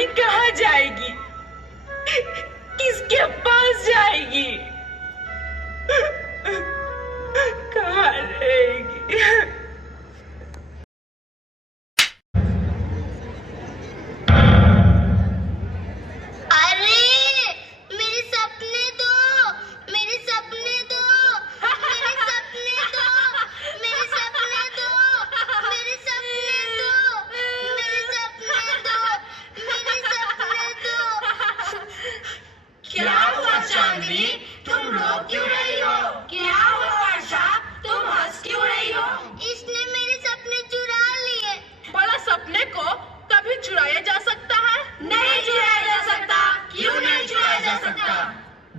रानी कहाँ जाएगी? किसके पास जाएगी? कहाँ रहेगी?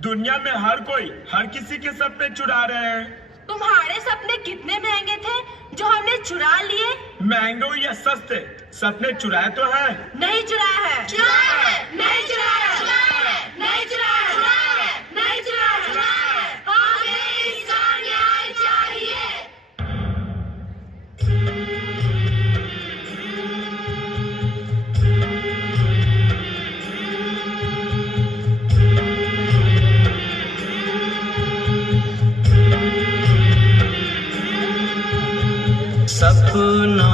दुनिया में हर कोई हर किसी के सपने चुरा रहे हैं। तुम्हारे सपने कितने महंगे थे जो हमने चुरा लिए? महंगे हो या सस्ते, सपने चुराए तो है। नहीं चुराया है। चुराया है। नहीं चुराया है। चुराया है। नहीं चुराया है। चुराया है। नहीं चुराया है। चुराया है। हमें इसका न्याय चाहिए। सपना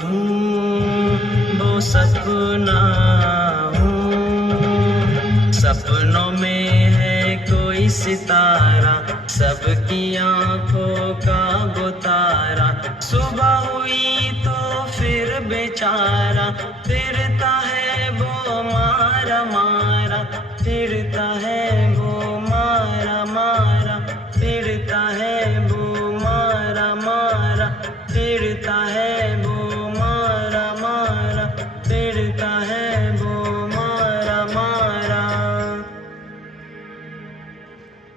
हूँ वो सपना हूँ, सपनों में है कोई सितारा, सबकी आंखों का वो तारा। सुबह हुई तो फिर बेचारा फिरता है वो मारा मारा, फिरता है वो मारा मारा, फिरता है वो मारा मारा, फिरता है वो मारा मारा, फिरता है वो मारा मारा।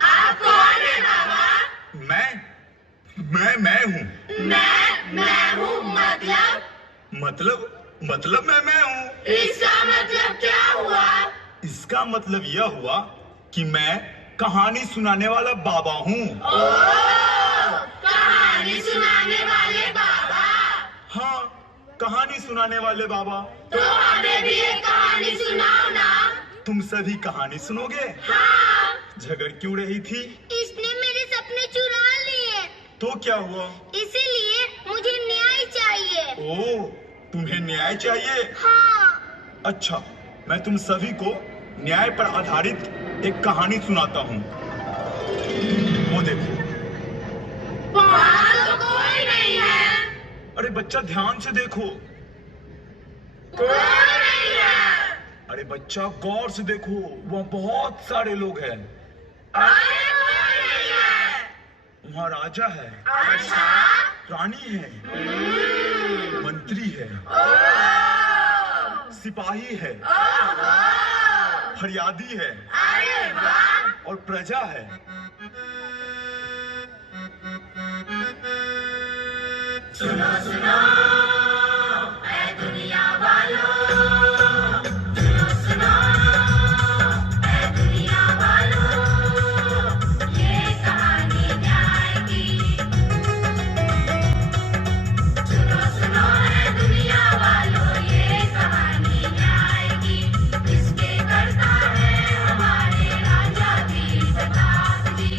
आप कौन है बाबा? मैं हूँ। मैं हूँ मतलब मैं हूँ। इसका मतलब क्या हुआ? इसका मतलब यह हुआ कि मैं कहानी सुनाने वाला बाबा हूँ। कहानी सुनाने वाले बाबा। हाँ, कहानी सुनाने वाले बाबा। तो हमें भी एक कहानी सुनाओ ना। तुम सभी कहानी सुनोगे? हाँ। झगड़ क्यों रही थी? इसने मेरे सपने चुरा लिए। तो क्या हुआ? इसीलिए मुझे न्याय चाहिए। ओह, तुम्हें न्याय चाहिए? हाँ। अच्छा, मैं तुम सभी को न्याय पर आधारित एक कहानी सुनाता हूँ। वो देखो। वहाँ तो कोई नहीं है। अरे बच्चा, ध्यान से देखो। कोई नहीं है। अरे बच्चा, गौर से देखो, वहाँ बहुत सारे लोग हैं। अरे कोई नहीं है। वहाँ राजा है, अच्छा। रानी है, मंत्री है, सिपाही है, फरियादी है, अरे वाह। और प्रजा है। सुनो सुनो ऐ दुनिया वालों, सुनो सुनो ऐ दुनिया वालों, ये कहानी न्याय की। सुनो सुनो ऐ दुनिया वालों, ये कहानी न्याय की। इसके करता है हमारे राजा वीर प्रताप जी,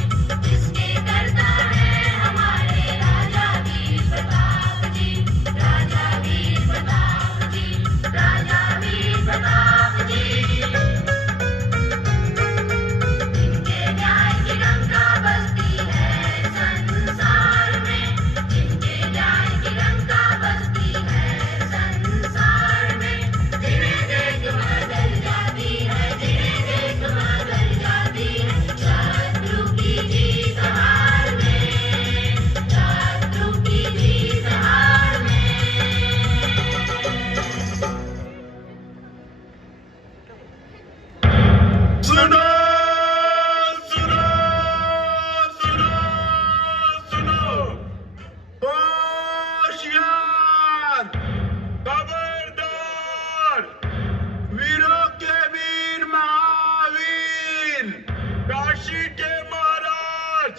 इसके करता है हमारे राजा वीर प्रताप जी, राजा वीर प्रताप जी, राजा वीर प्रताप जी। इनके न्याय की डंका बजती है संसार में, इनके न्याय की डंका बजती है संसार में। जिन्हें देख बदल जाती है, जिन्हें देख बदल जाती है, शत्रु की जीत हार में, शत्रु की जीत हार में। सुनो सुनो सुनो सुनो, होशियार, खबरदार, वीरों के वीर महावीर, काशी के महाराज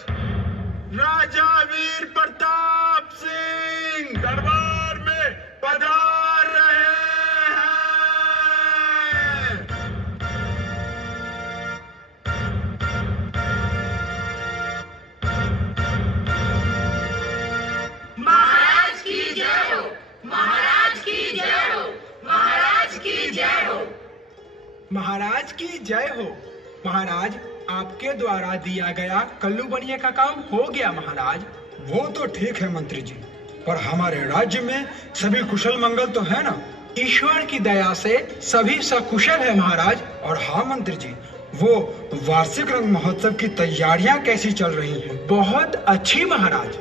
राजा वीर प्रताप सिंह दरबार में पधार रहे हैं। महाराज की जय हो। महाराज, आपके द्वारा दिया गया कल्लू बनिए का काम हो गया महाराज। वो तो ठीक है मंत्री जी, पर हमारे राज्य में सभी कुशल मंगल तो है ना? ईश्वर की दया से सभी सकुशल है महाराज। और हाँ मंत्री जी, वो वार्षिक रंग महोत्सव की तैयारियां कैसी चल रही हैं? बहुत अच्छी महाराज।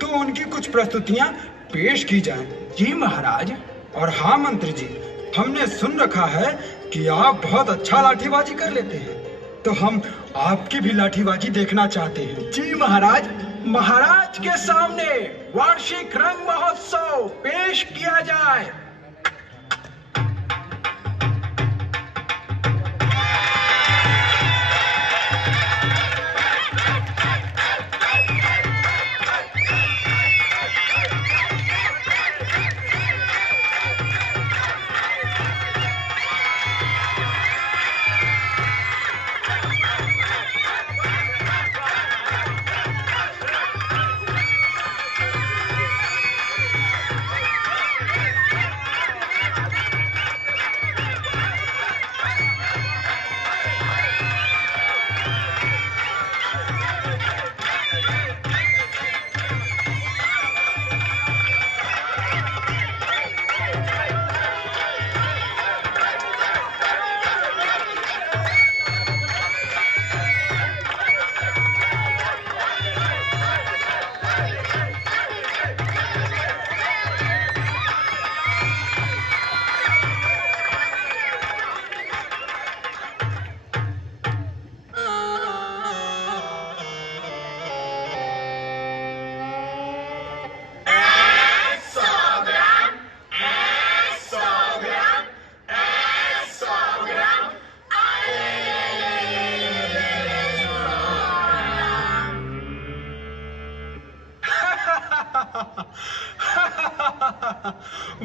तो उनकी कुछ प्रस्तुतियां पेश की जाएं। जी महाराज। और हाँ मंत्री जी, हमने सुन रखा है कि आप बहुत अच्छा लाठीबाजी कर लेते हैं, तो हम आपकी भी लाठीबाजी देखना चाहते हैं। जी महाराज। महाराज के सामने वार्षिक रंग महोत्सव पेश किया जाए।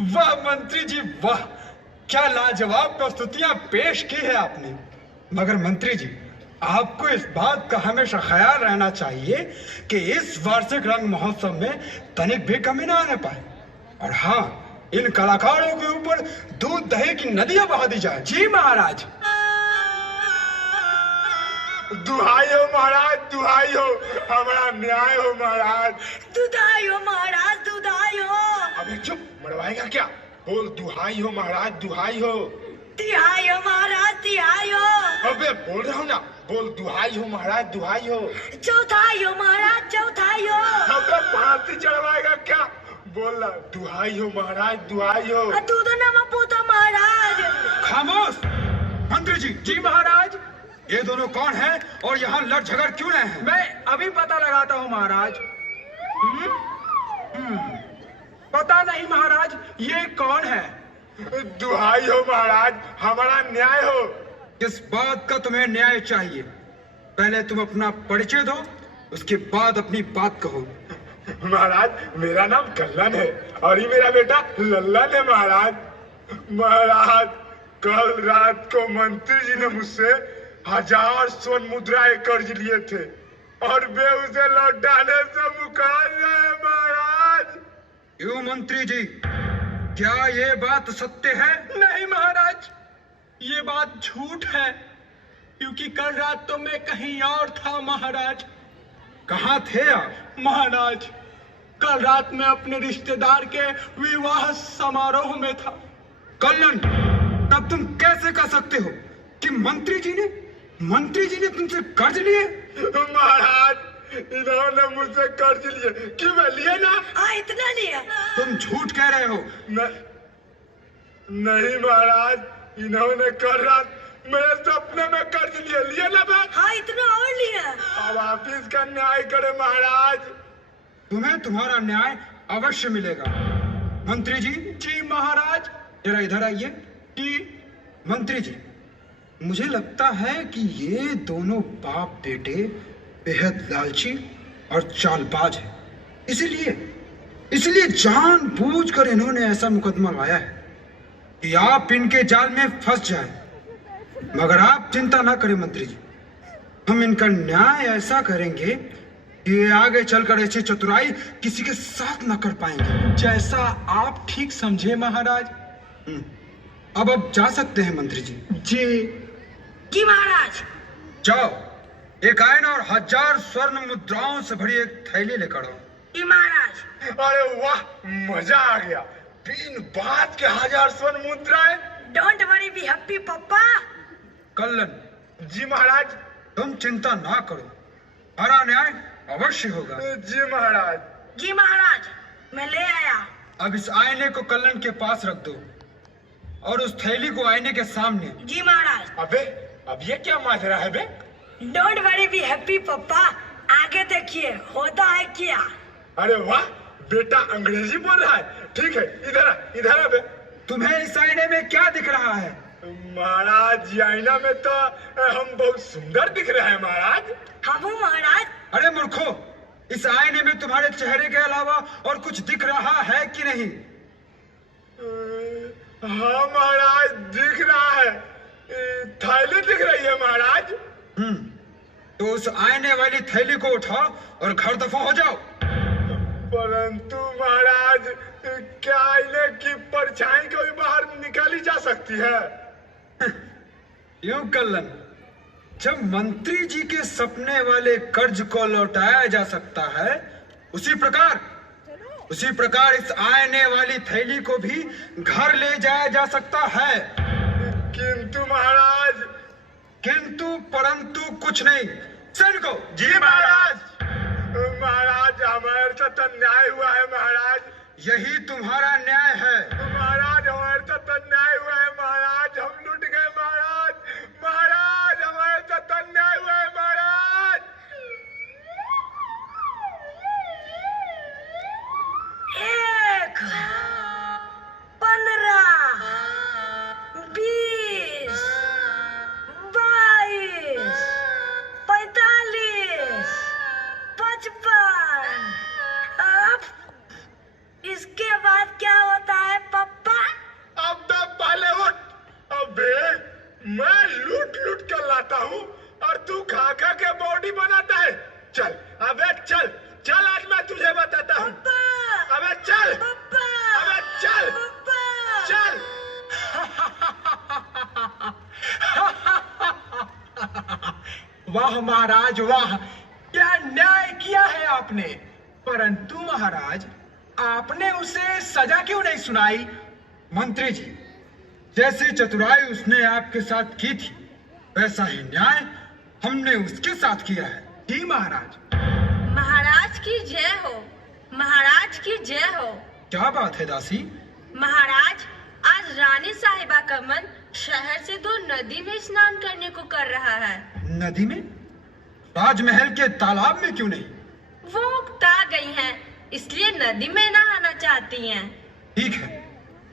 वाह मंत्री जी वाह, क्या लाजवाब प्रस्तुतियां पेश की है आपने। मगर मंत्री जी, आपको इस बात का हमेशा ख्याल रहना चाहिए कि इस वार्षिक रंग महोत्सव में तनिक भी कमी ना आने पाए। और हाँ, इन कलाकारों के ऊपर दूध दही की नदियां बहा दी जाए। जी महाराज। दुहाई हो महाराज, दुहाई हो, हमारा न्याय हो महाराज। दुधाई हो महाराज, दुधाई हो। अबे चुप, मरवाएगा क्या? बोल दुहाई हो महाराज, दुहाई हो। तिहाई हो महाराज, तिहाई हो। अबे बोल रहा हूँ ना, बोल दुहाई हो महाराज, दुहाई हो। चौथाई हो महाराज, चौथाई हो। अबे फांसी चढ़वाएगा क्या? बोल ना, दुहाई हो महाराज, दुहाई हो। दूध नमा पोता महाराज। खामोश मंत्री जी। जी महाराज। ये दोनों कौन हैं और यहाँ लड़ झगड़ क्यों रहे हैं? मैं अभी पता लगाता हूँ महाराज। पता नहीं महाराज, ये कौन है? दुहाई हो महाराज, हमारा न्याय हो। किस बात का तुम्हें न्याय चाहिए? पहले तुम अपना परिचय दो, उसके बाद अपनी बात कहो। महाराज, मेरा नाम कल्लन है और ये मेरा बेटा लल्लन है महाराज। महाराज, कल रात को मंत्री जी ने मुझसे 1000 स्वर्ण मुद्राएं कर्ज लिए थे और वे उसे लौटाने से मुकर रहे हैं महाराज। क्यों मंत्री जी, क्या ये बात सत्य है? नहीं महाराज, ये बात झूठ है, क्योंकि कल रात तो मैं कहीं और था महाराज। कहाँ थे आप? महाराज, कल रात मैं अपने रिश्तेदार के विवाह समारोह में था। कल्लन, तब तुम कैसे कह सकते हो कि मंत्री जी ने तुमसे कर्ज लिए? महाराज, इन्होंने मुझसे कर्ज लिए। क्यों? मैं लिए ना। हाँ, इतना लिया। तुम झूठ कह रहे हो। नहीं महाराज, इन्होंने कल रात मेरे सपने में कर्ज लिए ना मैं। हाँ, इतना और लिया। अब आप इसका न्याय करें महाराज। तुम्हें तुम्हारा न्याय अवश्य मिलेगा। मंत्री जी। जी महाराज। जरा इधर आइए। जी। मंत्री जी, मुझे लगता है कि ये दोनों बाप बेटे बेहद लालची और चालबाज हैं। इसलिए जानबूझकर इन्होंने ऐसा मुकदमा लाया है कि आप इनके जाल में फंस जाए। मगर आप चिंता ना करें मंत्री जी, हम इनका न्याय ऐसा करेंगे कि ये आगे चलकर ऐसी चतुराई किसी के साथ ना कर पाएंगे। जैसा आप ठीक समझे महाराज। अब जा सकते हैं मंत्री जी। जी महाराज। जाओ, एक आयना और 1000 स्वर्ण मुद्राओं से भरी एक थैली लेकर आओ। जी महाराज। अरे वाह, मजा आ गया। 3 बात के 1000 स्वर्ण मुद्राएं। डोंट वरी बी हैप्पी पप्पा। कल्लन, जी महाराज। तुम चिंता ना करो, हरा न्याय अवश्य होगा। जी महाराज। जी महाराज, मैं ले आया। अब इस आईने को कल्लन के पास रख दो और उस थैली को आईने के सामने। जी महाराज। अबे, अब ये क्या माजरा है बे? डोंट वरी बी हैप्पी पप्पा, आगे देखिए होता है क्या। अरे वाह, बेटा अंग्रेजी बोल रहा है। ठीक है, इधर आ बे। तुम्हें इस आईने में क्या दिख रहा है? महाराज, ये आईना में तो हम बहुत सुंदर दिख रहे हैं महाराज। हाँ महाराज। अरे मूर्खो, इस आईने में तुम्हारे चेहरे के अलावा और कुछ दिख रहा है कि नहीं? हाँ महाराज, दिख रहा है। थैली दिख रही है महाराज। तो उस आईने वाली थैली को उठाओ और घर दफा हो जाओ। परंतु महाराज, क्या आईने की परछाई कभी बाहर निकाली जा सकती है? यूं कल्लन, जब मंत्री जी के सपने वाले कर्ज को लौटाया जा सकता है, उसी प्रकार इस आईने वाली थैली को भी घर ले जाया जा सकता है। किंतु महाराज। किंतु परंतु कुछ नहीं। सैनिकों। जी महाराज। महाराज, हमारे साथ अन्याय हुआ है महाराज। यही तुम्हारा न्याय है। महाराज, हमारे साथ अन्याय हुआ है महाराज। हम लुट गए महाराज। महाराज, हमारे साथ अन्याय हुआ है महाराज। 1, 15, 20, 22, 45, 55। अब इसके बाद क्या होता है पप्पा? अब तो पहले उठ। अबे, मैं लूट कर लाता हूँ और तू खा के बॉडी बनाता है। चल, अबे चल, आज मैं तुझे बताता हूँ। अबे चल। अबे चल। चल। वाह महाराज वाह, क्या न्याय किया है आपने। परंतु महाराज, आपने उसे सजा क्यों नहीं सुनाई? मंत्री जी, जैसी चतुराई उसने आपके साथ की थी, वैसा ही न्याय हमने उसके साथ किया है। जी महाराज। महाराज की जय हो, महाराज की जय हो। क्या बात है दासी? महाराज, आज रानी साहिबा का मन शहर से दूर नदी में स्नान करने को कर रहा है। नदी में? राजमहल के तालाब में क्यों नहीं? वो उकता गई हैं, इसलिए नदी में नहाना चाहती हैं। ठीक है,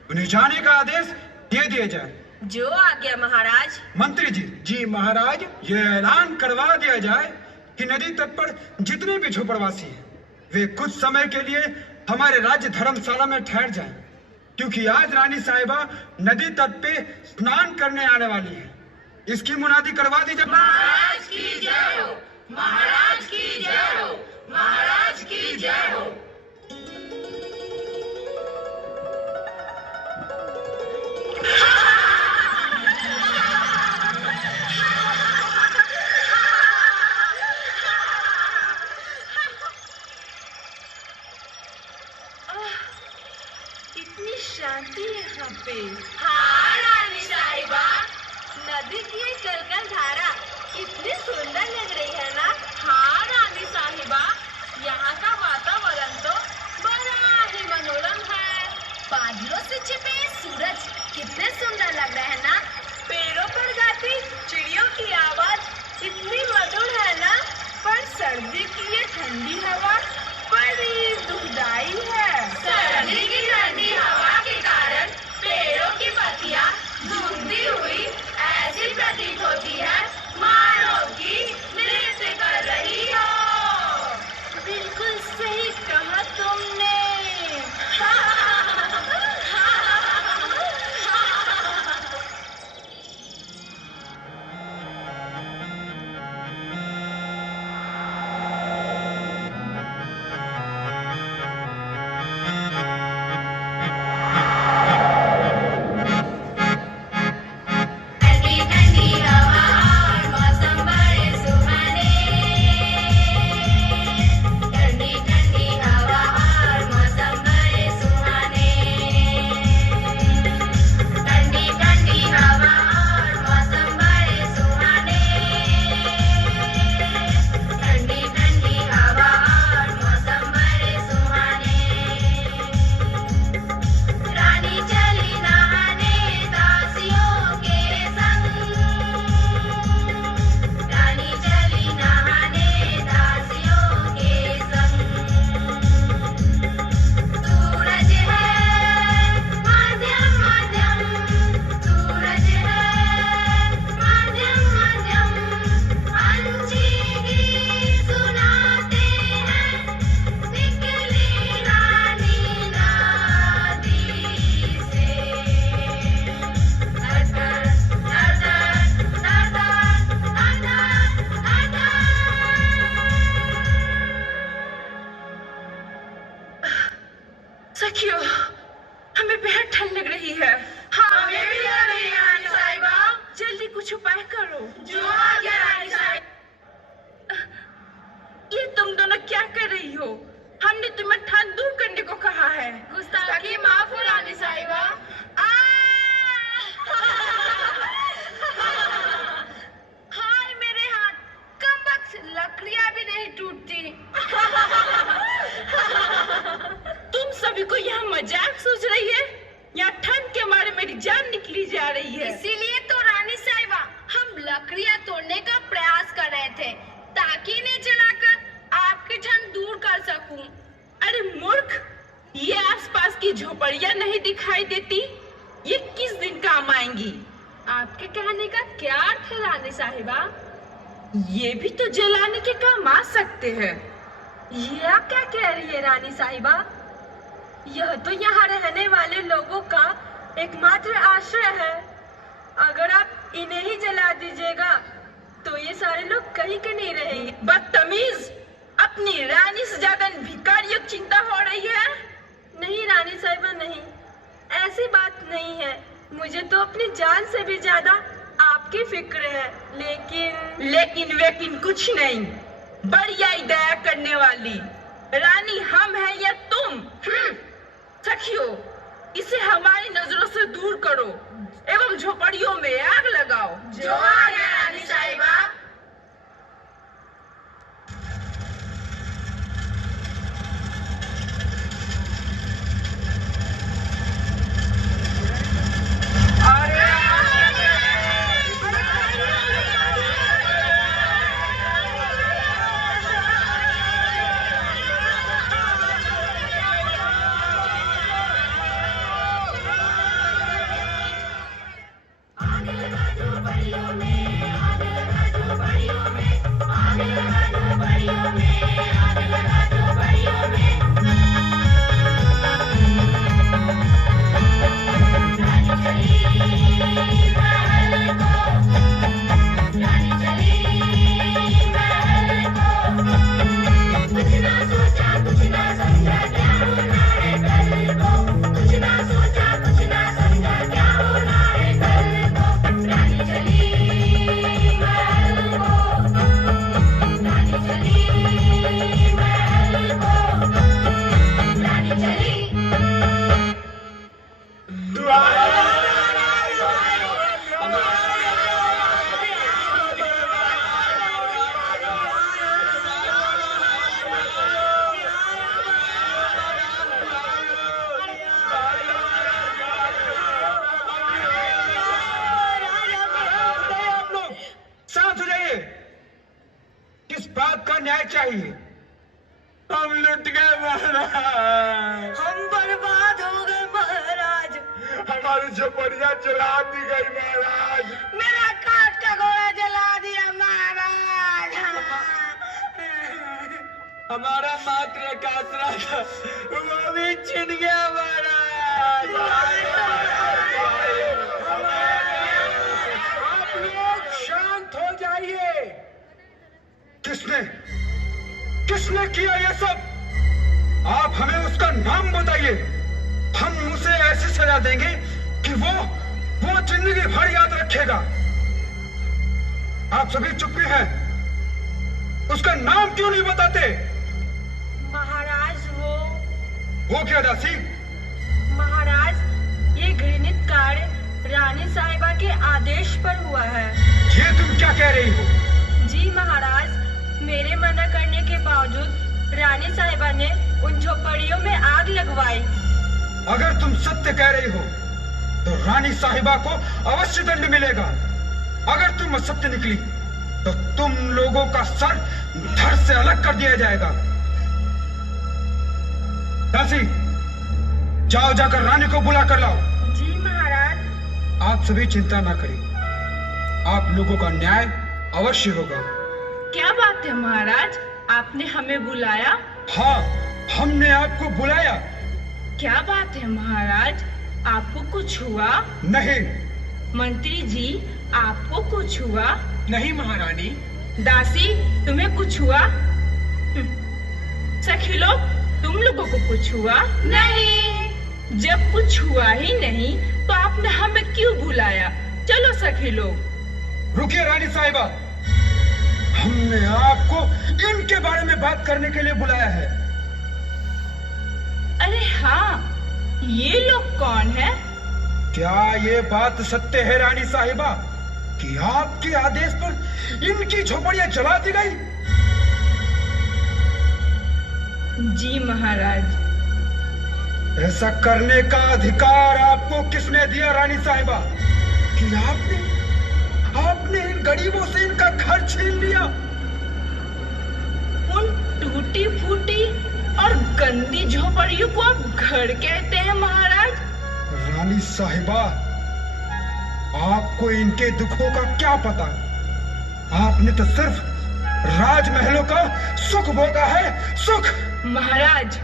उन्हें जाने का आदेश दे दिया जाए। जो आज्ञा महाराज। मंत्री जी। जी महाराज। ये ऐलान करवा दिया जाए कि नदी तट पर जितने भी झोपड़वासी हैं, वे कुछ समय के लिए हमारे राज्य धर्मशाला में ठहर जाएं, क्योंकि आज रानी साहिबा नदी तट पे स्नान करने आने वाली है। इसकी मुनादी करवा दी जाए। महाराज की जय हो, महाराज की जय हो, महाराज की जय हो। इतनी शांति यहाँ पे। हाँ रानी साहिबा। नदी की ये कलकल धारा कितनी सुंदर लग रही है ना। हाँ रानी साहिबा, यहाँ का वातावरण तो इसीलिए तो रानी साहिबा हम लकड़ियां तोड़ने का प्रयास कर रहे थे ताकि इन्हें जलाकर आपकी ठंड दूर कर सकूं। अरे मूर्ख, ये आसपास की झोपड़ियां नहीं दिखाई देती, ये किस दिन काम आएंगी? आपके कहने का क्या अर्थ है रानी साहिबा? ये भी तो जलाने के काम आ सकते हैं। ये आप क्या कह रही है रानी साहिबा? यह तो यहाँ रहने वाले लोगों का एकमात्र आश्रय है। अगर आप इन्हें ही जला दीजिएगा तो ये सारे लोग कहीं के नहीं रहेंगे। बदतमीज, अपनी रानी से ज्यादा भिखारियों की चिंता हो रही है? नहीं रानी साहिबा नहीं, ऐसी बात नहीं है। मुझे तो अपनी जान से भी ज्यादा आपकी फिक्र है। लेकिन वेकिन कुछ नहीं, बढ़िया ही दया करने वाली रानी हम हैं या तुम? सखियों, इसे हमारी नजरों से दूर करो एवं झोपड़ियों में आग लगाओ। जो आ गया रानी साहिबा। चाहिए। हम लुट गए महाराज, हम बर्बाद हो गए महाराज, हमारी झोपड़ियां जला दी गई महाराज, मेरा काट का घोड़ा जला दिया महाराज, हमारा मात्र एक आसरा था वो भी छिन गया महाराज। आप लोग शांत हो जाइए। किसने किया ये सब? आप हमें उसका नाम बताइए। हम उसे ऐसी सजा देंगे कि वो जिंदगी भर याद रखेगा। आप सभी चुप भी हैं, उसका नाम क्यों नहीं बताते? महाराज वो क्या दासी? महाराज ये घृणित कार्य रानी साहिबा के आदेश पर हुआ है। ये तुम क्या कह रही हो? जी महाराज, मेरे मना करने के बावजूद रानी साहिबा ने उन झोपड़ियों में आग लगवाई। अगर तुम सत्य कह रही हो तो रानी साहिबा को अवश्य दंड मिलेगा। अगर तुम असत्य निकली तो तुम लोगों का सर धड़ से अलग कर दिया जाएगा। दासी, जाओ जाकर रानी को बुला कर लाओ। जी महाराज। आप सभी चिंता ना करें, आप लोगों का न्याय अवश्य होगा। क्या बात है महाराज, आपने हमें बुलाया? हाँ, हमने आपको बुलाया। क्या बात है महाराज, आपको कुछ हुआ? नहीं। मंत्री जी, आपको कुछ हुआ? नहीं महारानी। दासी, तुम्हें कुछ हुआ? सखी लोग, तुम लोगों को कुछ हुआ? नहीं। जब कुछ हुआ ही नहीं तो आपने हमें क्यों बुलाया? चलो सखी लोग। रुकिए रानी साहिबा, हमने आपको इनके बारे में बात करने के लिए बुलाया है। अरे हाँ, ये लोग कौन है? क्या ये बात सत्य है रानी साहिबा कि आपके आदेश पर इनकी झोपड़ियां जला दी गई? जी महाराज। ऐसा करने का अधिकार आपको किसने दिया रानी साहिबा? कि आपने इन गरीबों से इनका घर छीन लिया। उन टूटी फूटी और गंदी झोपड़ियों को आप घर कहते हैं महाराज? रानी साहिबा, आपको इनके दुखों का क्या पता? आपने तो सिर्फ राजमहलों का सुख भोगा है, सुख। महाराज,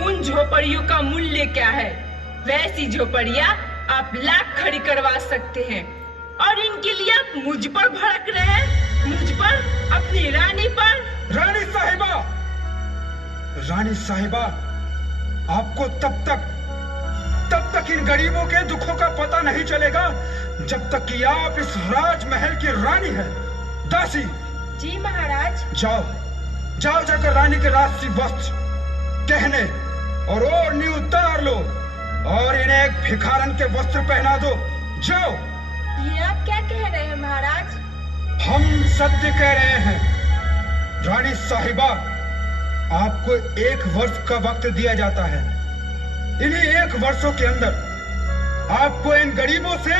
उन झोपड़ियों का मूल्य क्या है? वैसी झोपड़ियां आप लाख खड़ी करवा सकते हैं, और इनके लिए आप मुझ पर भड़क रहे हैं, मुझ पर, अपनी रानी पर। रानी साहिबा, आपको तब तक इन गरीबों के दुखों का पता नहीं चलेगा जब तक कि आप इस राजमहल की रानी हैं। दासी, जी महाराज। जाओ जाकर रानी के राजसी वस्त्र, गहने और ओढ़नी उतार लो और इन्हें एक भिखारन के वस्त्र पहना दो। जाओ। ये आप क्या कह रहे हैं महाराज? हम सत्य कह रहे हैं। रानी साहिबा, आपको 1 वर्ष का वक्त दिया जाता है। इन्हीं 1 वर्षों के अंदर आपको इन गरीबों से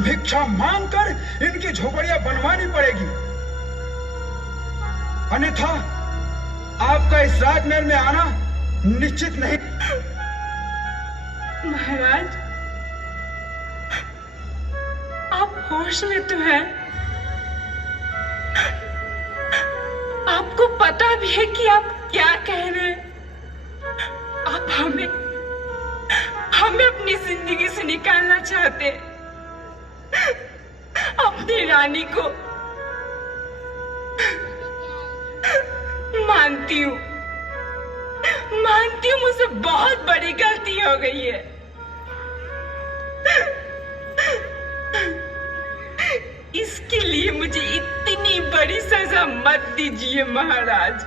भिक्षा मांगकर इनकी झोपड़ियां बनवानी पड़ेगी, अन्यथा आपका इस राजमहल में आना निश्चित नहीं। महाराज, आप होश में तो हैं? आपको पता भी है कि आप क्या कह रहे हैं? आप हमें अपनी जिंदगी से निकालना चाहते हैं, अपनी रानी को। मानती हूँ मुझसे बहुत बड़ी गलती हो गई है। इसके लिए मुझे इतनी बड़ी सजा मत दीजिए महाराज।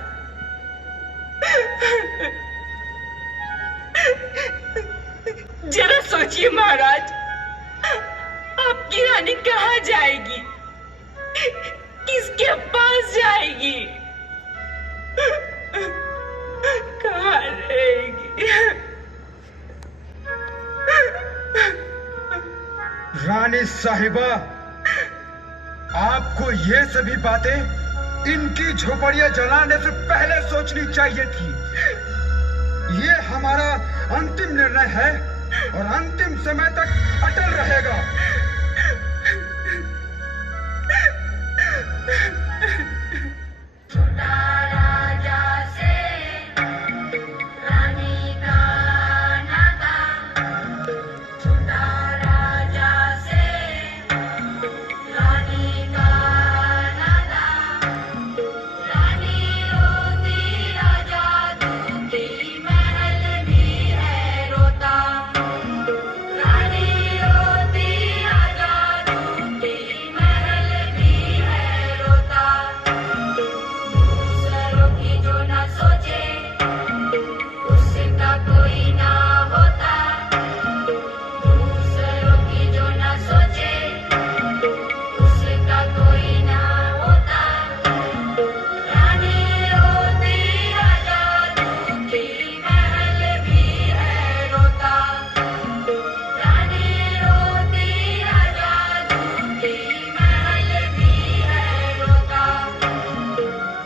जरा सोचिए महाराज, आपकी रानी कहाँ जाएगी? किसके पास जाएगी? कहाँ रहेगी? रानी साहिबा, आपको ये सभी बातें इनकी झोपड़ियां जलाने से पहले सोचनी चाहिए थी। ये हमारा अंतिम निर्णय है और अंतिम समय तक अटल रहेगा। छोटा राजा से रानी का नाता, छोटा राजा से रानी का नाता, रानी रोती राजा दुखी, महल भी है रोता, रानी रोती राजा दुखी, महल भी है रोता। दूसरों की जो न सोचे उसका कोई ना होता, दूसरों की जो न सोचे उसका कोई ना होता। रानी रोती राजा दुखी, महल भी है रोता, रानी रोती राजा दुखी, महल भी है रोता।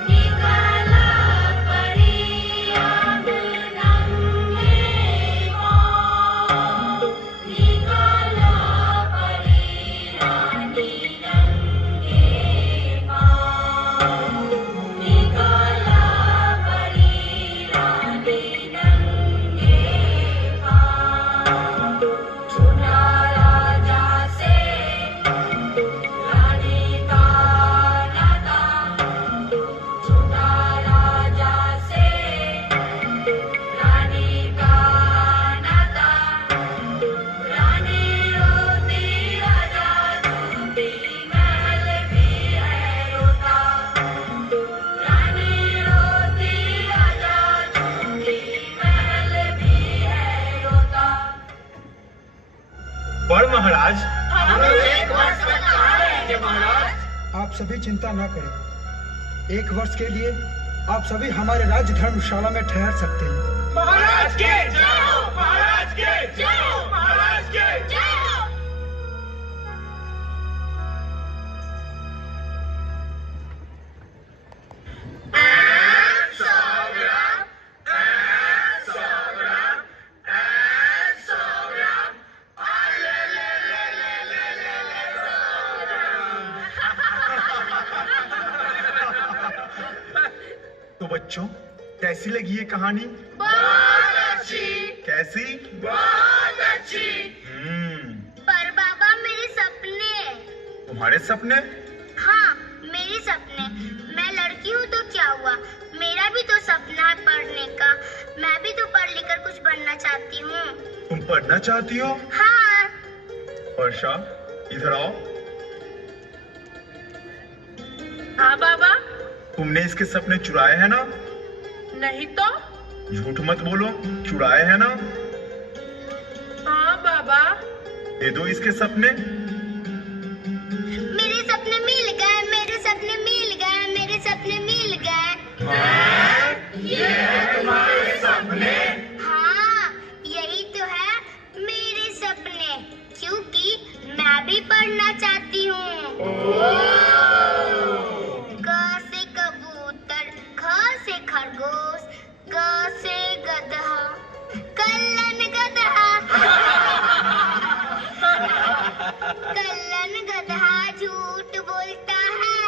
निकाला परी आंगन नंगे पाँव, निकाला परी रानी नंगे पाँव, निकाला परी रानी नंगे पाँव। चुना राजा से रानी का नाता, छोटा राजा से रानी का नाता, रानी रोती राजा दुखी, महल भी है रोता, रानी रोती राजा दुखी, महल भी है रोता। पर महाराज, हम 1 वर्ष तक कहाँ रहेंगे महाराज? आप सभी चिंता न करें। 1 वर्ष के लिए आप सभी हमारे राज्य धर्मशाला में ठहर सकते हैं। महाराज के जय हो, महाराज के जय हो, महाराज के जय हो। बच्चों, कैसी लगी ये कहानी? बहुत अच्छी। कैसी? बहुत अच्छी। पर बाबा मेरे सपने। तुम्हारे सपने? हाँ मेरे सपने। मैं लड़की हूँ तो क्या हुआ, मेरा भी तो सपना है पढ़ने का। मैं भी तो पढ़ लिख कर कुछ बनना चाहती हूँ। तुम पढ़ना चाहती हो? हाँ। वर्षा, इधर आओ। हाँ बाबा। तुमने इसके सपने चुराए हैं ना? नहीं तो। झूठ मत बोलो, चुराए हैं ना? हाँ बाबा। दे दो इसके सपने। मेरे सपने मिल गए, मेरे सपने मिल गए, मेरे सपने मिल गए। ये है तुम्हारे सपने? हाँ यही तो है मेरे सपने, क्योंकि मैं भी पढ़ना चाहती हूँ। क से कबूतर, ख से खरगोश, ग से गधा, कल्लन गधा। कल्लन गधा झूठ बोलता है।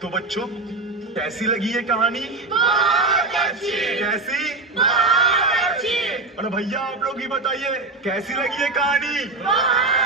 तो बच्चों, कैसी लगी ये कहानी? बहुत अच्छी। कैसी? बहुत अच्छी। और भैया आप लोग ही बताइए, कैसी लगी ये कहानी? बहुत